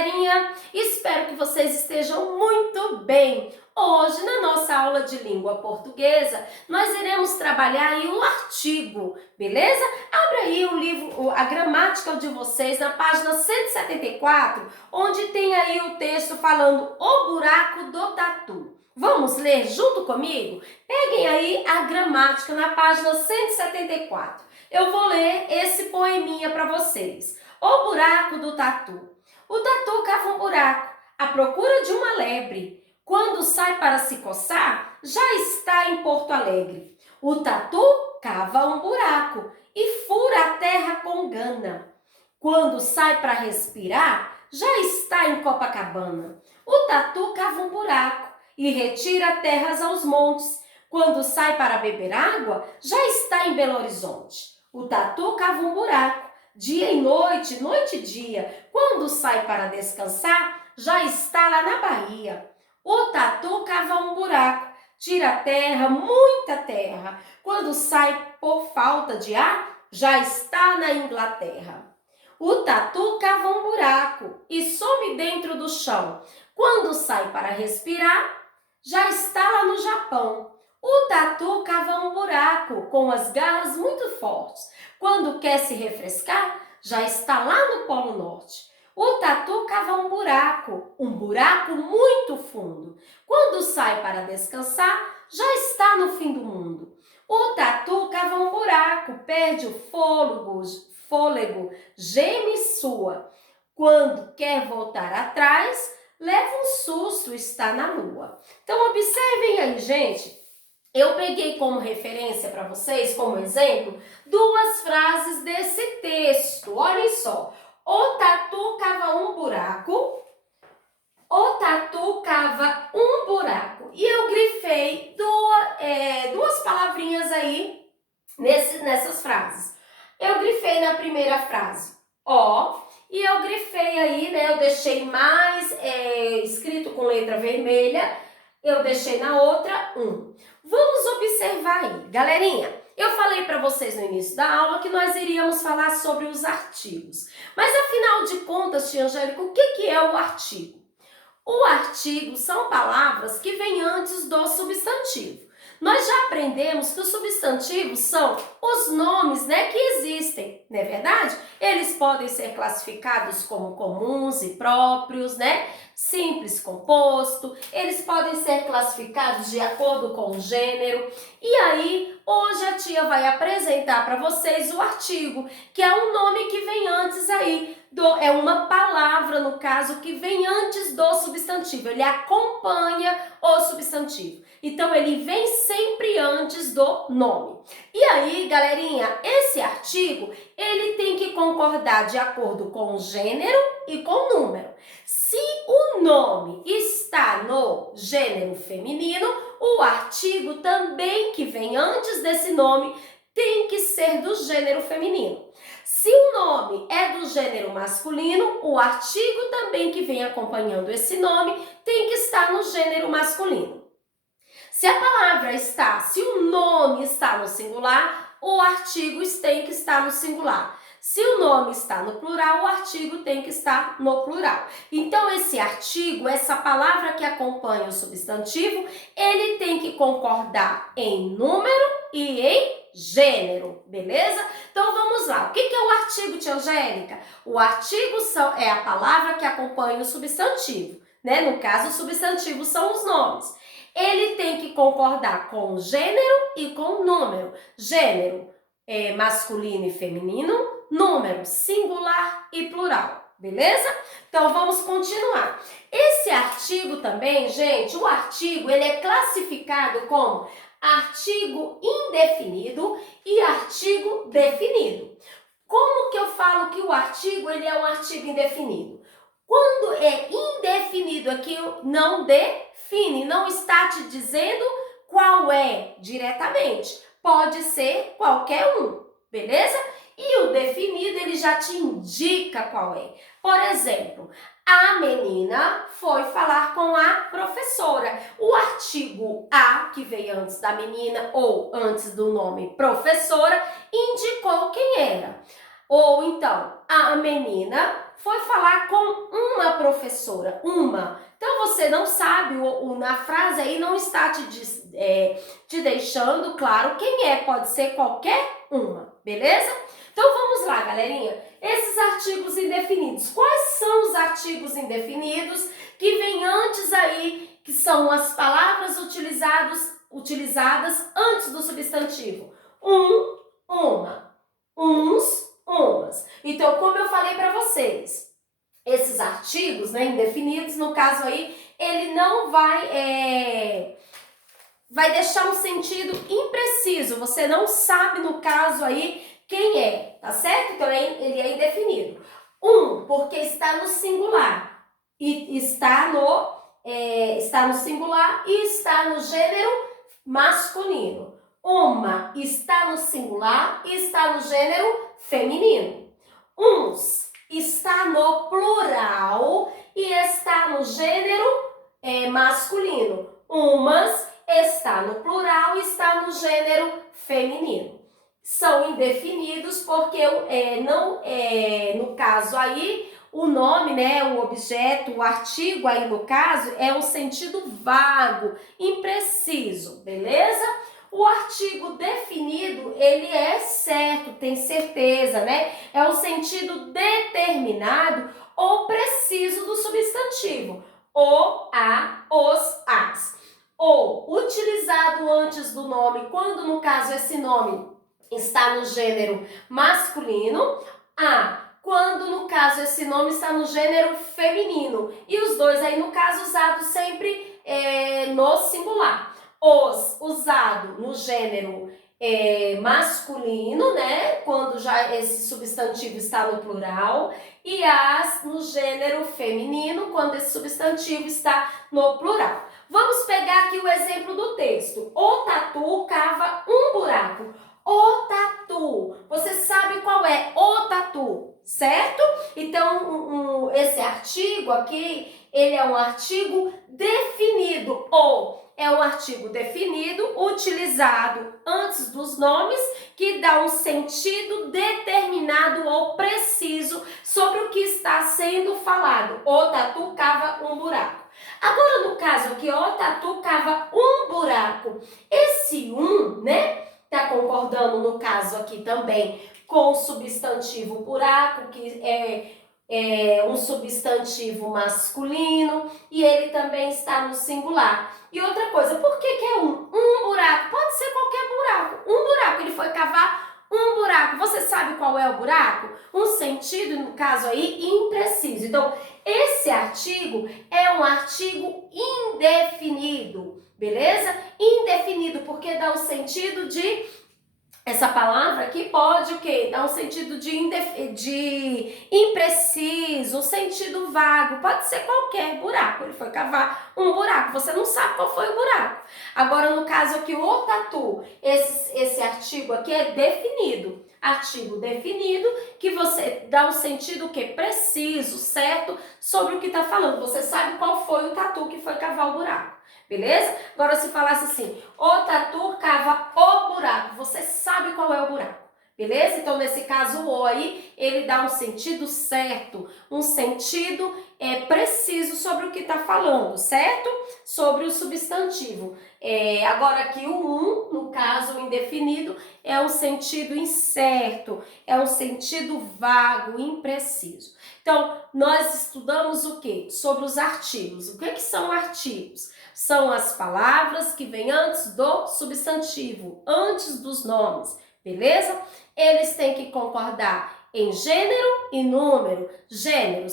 galerinha? Espero que vocês estejam muito bem. Hoje, na nossa aula de língua portuguesa, nós iremos trabalhar aí o artigo, beleza? Abra aí o livro, a gramática de vocês, na página 174, onde tem aí o texto falando o buraco do tatu. Vamos ler junto comigo? Peguem aí a gramática na página 174. Eu vou ler esse poeminha para vocês. O buraco do tatu. O tatu cava um buraco à procura de uma lebre. Quando sai para se coçar, já está em Porto Alegre. O tatu cava um buraco e fura a terra com gana. Quando sai para respirar, já está em Copacabana. O tatu cava um buraco e retira terras aos montes. Quando sai para beber água, já está em Belo Horizonte. O tatu cava um buraco, dia e noite, noite e dia. Quando sai para descansar, já está lá na Bahia. O tatu cava um buraco, tira terra, muita terra. Quando sai por falta de ar, já está na Inglaterra. O tatu cava um buraco e some dentro do chão. Quando sai para respirar, já está lá no Japão. O tatu cava um buraco com as garras muito fortes. Quando quer se refrescar, já está lá no Polo Norte. O tatu cava um buraco muito fundo. Quando sai para descansar, já está no fim do mundo. O tatu cava um buraco, perde o fôlego, geme e sua. Quando quer voltar atrás, leva um susto, está na lua. Então, observem aí, gente. Eu peguei como referência para vocês, como exemplo, duas frases desse texto. Olhem só. O tatu cava um buraco. O tatu cava um buraco. E eu grifei duas palavrinhas aí nessas frases. Eu grifei na primeira frase ó, e eu grifei aí, né? Eu deixei mais escrito com letra vermelha. Eu deixei na outra Vamos observar aí, galerinha. Eu falei para vocês no início da aula que nós iríamos falar sobre os artigos. Mas afinal de contas, tia Angélica, o que é o artigo? O artigo são palavras que vêm antes do substantivo. Nós já aprendemos que os substantivos são os nomes, né, que existem, não é verdade? Eles podem ser classificados como comuns e próprios, né? Simples, composto. Eles podem ser classificados de acordo com o gênero. E aí, hoje a tia vai apresentar para vocês o artigo, que é um nome que vem antes aí. É uma palavra, no caso, que vem antes do substantivo. Ele acompanha o substantivo. Então, ele vem sempre antes do nome. E aí, galerinha, esse artigo, ele tem que concordar de acordo com o gênero e com o número. Se o nome está no gênero feminino, o artigo também que vem antes desse nome tem que ser do gênero feminino. Se o nome é do gênero masculino, o artigo também que vem acompanhando esse nome tem que estar no gênero masculino. Se o nome está no singular, o artigo tem que estar no singular. Se o nome está no plural, o artigo tem que estar no plural. Então, esse artigo, essa palavra que acompanha o substantivo, ele tem que concordar em número e em gênero, beleza? Então, vamos lá. O que é o artigo, tia Angélica? O artigo é a palavra que acompanha o substantivo, né? No caso, os substantivos são os nomes. Ele tem que concordar com o gênero e com o número. Gênero masculino e feminino, número singular e plural, beleza? Então, vamos continuar. Esse artigo também, gente, o artigo, ele é classificado como artigo indefinido e artigo definido. Como que eu falo que o artigo, ele é um artigo indefinido? Quando é indefinido aqui, não define, não está te dizendo qual é diretamente. Pode ser qualquer um, beleza? E o definido, ele já te indica qual é. Por exemplo, a menina foi falar com a professora. O artigo a, que veio antes da menina ou antes do nome professora, indicou quem era. Ou então, a menina foi falar com uma professora? Uma. Então, você não sabe, na frase aí não está te deixando claro quem é. Pode ser qualquer uma, beleza? Então, vamos lá, galerinha. Esses artigos indefinidos. Quais são os artigos indefinidos que vêm antes aí, que são as palavras utilizadas antes do substantivo? Uma. Uns, umas. Então, como eu falei para vocês, esses artigos, né, indefinidos, no caso aí, ele não vai deixar um sentido impreciso. Você não sabe, no caso aí, quem é, tá certo? Então, ele é indefinido. Porque está no singular. E está no singular e está no gênero masculino. Uma está no singular e está no gênero feminino. Uns está no plural e está no gênero masculino. Umas está no plural e está no gênero feminino. São indefinidos porque no caso aí, o nome, né, o objeto, o artigo aí no caso, é um sentido vago, impreciso, beleza? O artigo definido, ele é certo, tem certeza, né? É o sentido determinado ou preciso do substantivo. O, a, os, as. Ou utilizado antes do nome, quando no caso esse nome está no gênero masculino. Quando no caso esse nome está no gênero feminino. E os dois aí no caso usados sempre no singular. Os usado no gênero masculino, né? Quando já esse substantivo está no plural. E as no gênero feminino, quando esse substantivo está no plural. Vamos pegar aqui o exemplo do texto. O tatu cava um buraco. O tatu. Você sabe qual é o tatu, certo? Então, esse artigo aqui, ele é um artigo definido. Ou é um artigo definido, utilizado antes dos nomes, que dá um sentido determinado ou preciso sobre o que está sendo falado. O tatu cava um buraco. Agora, no caso aqui, o tatu cava um buraco. Esse né? Tá concordando no caso aqui também com o substantivo buraco, que é um substantivo masculino, e ele também está no singular. E outra coisa, por que é um buraco? Pode ser qualquer buraco. Um buraco, ele foi cavar um buraco. Você sabe qual é o buraco? Um sentido, no caso aí, impreciso. Então, esse artigo é um artigo indefinido, beleza? Indefinido, porque dá o sentido de... Essa palavra aqui pode o quê? Dar um sentido de impreciso, um sentido vago. Pode ser qualquer buraco. Ele foi cavar um buraco. Você não sabe qual foi o buraco. Agora, no caso aqui, o tatu, esse artigo aqui é definido. Artigo definido, que você dá um sentido o quê? Preciso, certo? Sobre o que está falando. Você sabe qual foi o tatu que foi cavar o buraco. Beleza? Agora, se falasse assim, o tatu cava o buraco, você sabe qual é o buraco, beleza? Então, nesse caso, o aí, ele dá um sentido certo, um sentido preciso sobre o que está falando, certo? Sobre o substantivo. Agora, aqui o no caso, o indefinido, é um sentido incerto, é um sentido vago, impreciso. Então, nós estudamos o quê? Sobre os artigos. O que são artigos? São as palavras que vêm antes do substantivo, antes dos nomes, beleza? Eles têm que concordar em gênero e número. Gênero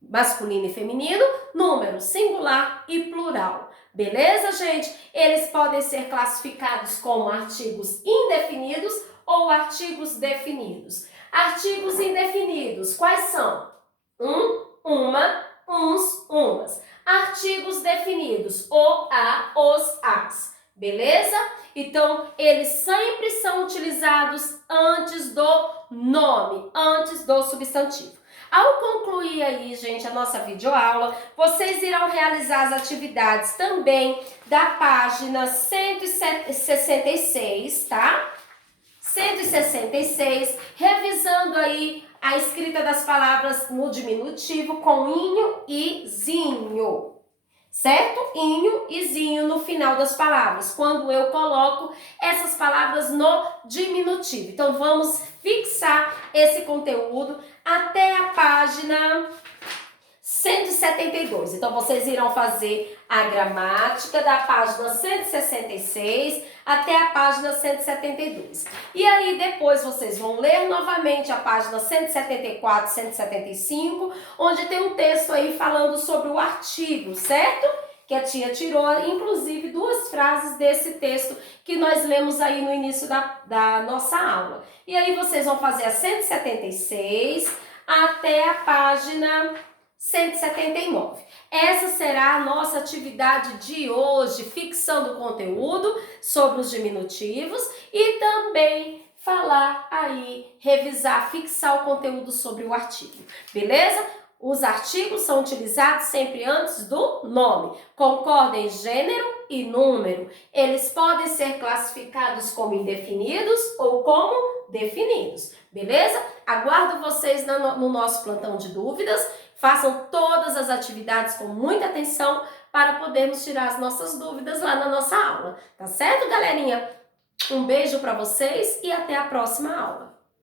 masculino e feminino, número singular e plural. Beleza, gente? Eles podem ser classificados como artigos indefinidos ou artigos definidos. Artigos indefinidos, quais são? Uma, uns, umas. Artigos definidos, o, a, os, as, beleza? Então, eles sempre são utilizados antes do nome, antes do substantivo. Ao concluir aí, gente, a nossa videoaula, vocês irão realizar as atividades também da página 166, tá? 166, revisando aí a escrita das palavras no diminutivo com inho e zinho. Certo? Inho e zinho no final das palavras, quando eu coloco essas palavras no diminutivo. Então, vamos fixar esse conteúdo até a página 172. Então, vocês irão fazer a gramática da página 166 até a página 172. E aí, depois, vocês vão ler novamente a página 174, 175, onde tem um texto aí falando sobre o artigo, certo? Que a tia tirou, inclusive, 2 frases desse texto que nós lemos aí no início da nossa aula. E aí, vocês vão fazer a 176 até a página 179. Essa será a nossa atividade de hoje, fixando o conteúdo sobre os diminutivos e também falar aí, revisar, fixar o conteúdo sobre o artigo, beleza? Os artigos são utilizados sempre antes do nome, concordam em gênero e número. Eles podem ser classificados como indefinidos ou como definidos, beleza? Aguardo vocês no nosso plantão de dúvidas. Façam todas as atividades com muita atenção para podermos tirar as nossas dúvidas lá na nossa aula. Tá certo, galerinha? Um beijo para vocês e até a próxima aula.